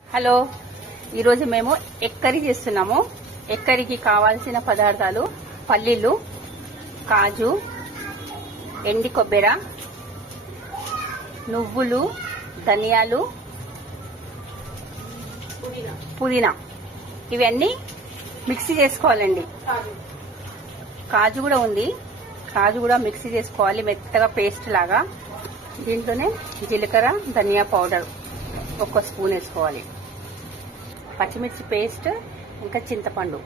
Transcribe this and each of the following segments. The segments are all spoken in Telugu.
హలో, ఈరోజు మేము ఎగ్ కర్రీ చేస్తున్నాము. ఎగ్ కర్రీకి కావాల్సిన పదార్థాలు పల్లీలు, కాజు, ఎండి కొబ్బెర, నువ్వులు, ధనియాలు, పుదీనా ఇవన్నీ మిక్సీ చేసుకోవాలండి. కాజు కూడా ఉంది, కాజు కూడా మిక్సీ చేసుకోవాలి మెత్తగా పేస్ట్ లాగా. దీంట్లోనే జీలకర్ర, ధనియా పౌడర్ 1 స్పూన్ వేసుకోవాలి. పచ్చిమిర్చి పేస్ట్, ఇంకా చింతపండు,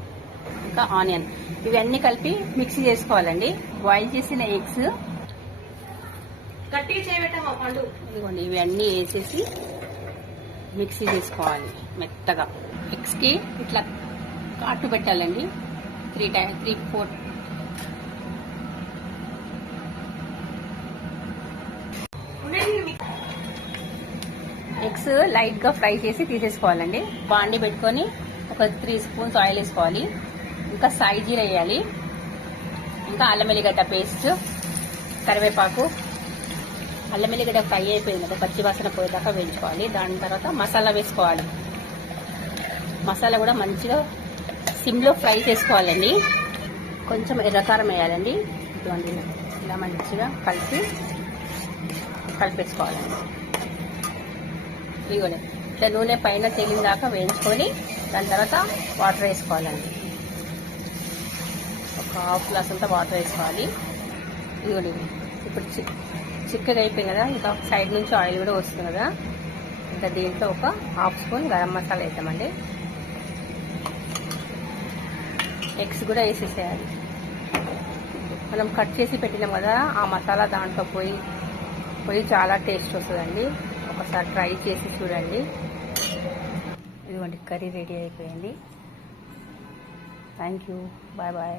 ఇంకా ఆనియన్ ఇవన్నీ కలిపి మిక్సీ చేసుకోవాలండి. బాయిల్ చేసిన ఎగ్స్ ఇదిగోండి, ఇవన్నీ వేసేసి మిక్సీ చేసుకోవాలి మెత్తగా. ఎగ్స్ కి ఇట్లా కాటు పెట్టాలండి. 3-4 ఎగ్స్ లైట్ గా ఫ్రై చేసి తీసేసుకోవాలండి. బాండి పెట్టుకొని ఒక 3 స్పూన్స్ ఆయిల్ వేసుకోవాలి. ఇంకా సాయి జీరా వేయాలి. ఇంకా అల్లం ఎల్లిగడ్డ పేస్ట్, కరివేపాకు. అల్లం ఎల్లిగడ్డ ఫ్రై అయిపోయింది, పచ్చి వాసన పోయేదాకా వేయించుకోవాలి. దాని తర్వాత మసాలా వేసుకోవాలి. మసాలా కూడా మంచిగా సిమ్ లో ఫ్రై చేసుకోవాలండి. కొంచెం ఎర్రకారం వేయాలండి. ఇటువంటి ఇలా మంచిగా కలిపేసుకోవాలండి. ఇదిగోండి, ఇట్లా నూనె పైన తేలిన దాకా వేయించుకొని దాని తర్వాత వాటర్ వేసుకోవాలండి. ఒక హాఫ్ గ్లాస్ అంతా వాటర్ వేసుకోవాలి. ఇదిగోండి, ఇప్పుడు చిక్కగా అయిపోయింది కదా, ఇంకా సైడ్ నుంచి ఆయిల్ కూడా వస్తుంది కదా. ఇంకా దీంట్లో ఒక హాఫ్ స్పూన్ గరం మసాలా వేద్దామండి. ఎగ్స్ కూడా వేసేసేయాలి. మనం కట్ చేసి పెట్టినాం కదా, ఆ మసాలా దాంట్లో పోయి చాలా టేస్ట్ వస్తుందండి. ఒకసారి ట్రై చేసి చూడండి. ఇదిగోండి, కర్రీ రెడీ అయిపోయింది. Thank you, bye bye.